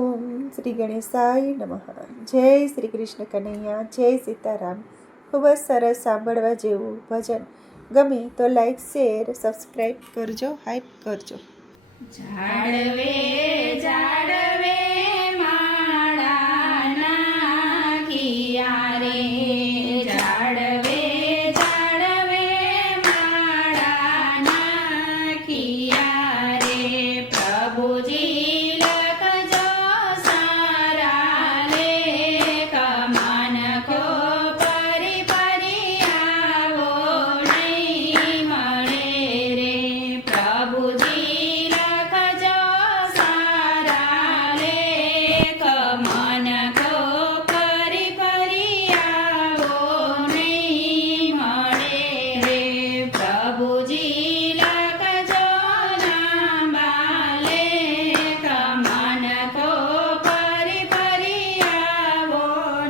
ઓમ શ્રી ગણેશાય નમઃ. જય શ્રી કૃષ્ણ કનૈયા, જય સીતારામ. ખૂબ જ સરસ સાંભળવા જેવું ભજન. ગમે તો લાઈક, શેર, સબસ્ક્રાઈબ કરજો, હાઈપ કરજો. ઝાડવે ઝાડવે માળા નાખિયા રે, ઝાડવે ઝાડવે માળા નાખિયા રે. પ્રભુજી લખજો સારા લેખ, માનખો પરી પરી આવો નહીં મળે રે. પ્રભુજી લખજો સારા લેખ, માનખો પરી પરી આવો નહીં મળે રે. પ્રભુજી લખજો લાંબા લેખ, માનખો પરી પરી આવો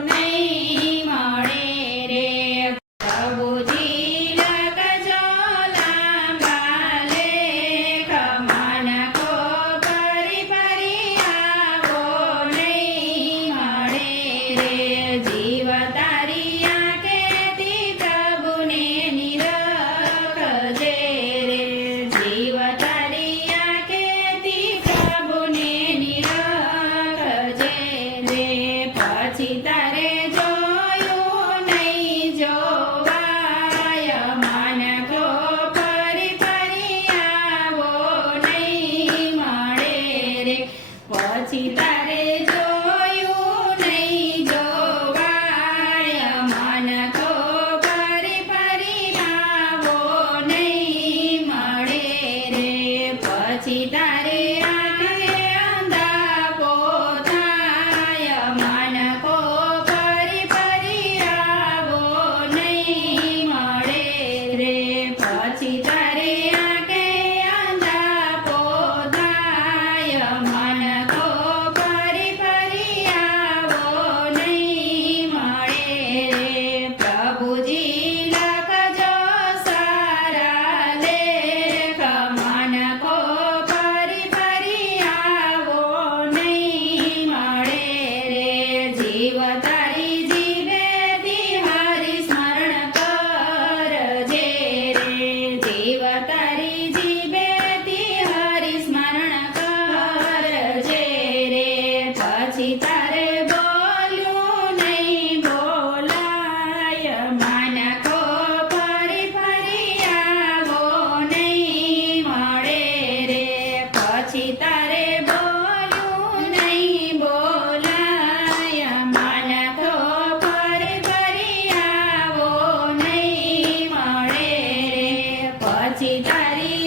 નહીં મળે રે. પ્રભુજી લખજો લાંબા લેખ, માનખો પરી પરી આવો નહીં મળે રે. જીવ તારી આંખેથી પ્રભુને નિરખજે રે, જીવ તારી આંખેથી પ્રભુને નિરખજે રે. પછી તારે જોયું નહીં જોવાય, માનખો પરી પરી આવો નહીં મળે રે. પછી તારે જોયું નહીં જોવાય, માનખો પરી પરી આવો નહીં મળે રે. પછી તારે આંખે અંધાપો થાય, માનખો પરી પરી આવો નહીં મળે રે. પછી તારે આંખે અંધાપો થાય, માનખો પરી પરી આવો નહીં મળે રે. પ્રભુજી લખજો સારા લેખ, માનખો પરી પરી આવો નહીં મળે રે. જીવ તારી જીભેથી હરિ સ્મરણ કરજે રે, જીવ તારી જીભેથી હરિ સ્મરણ કરજે રે. પછી તારે બોલ્યું નહીં બોલાય, માનખો પરી પરી આવો નહીં મળે રે. પછી તારે બોલ્યું નહીં બોલાય, માનખો પરી પરી આવો નહીં મળે રે. પછી તારી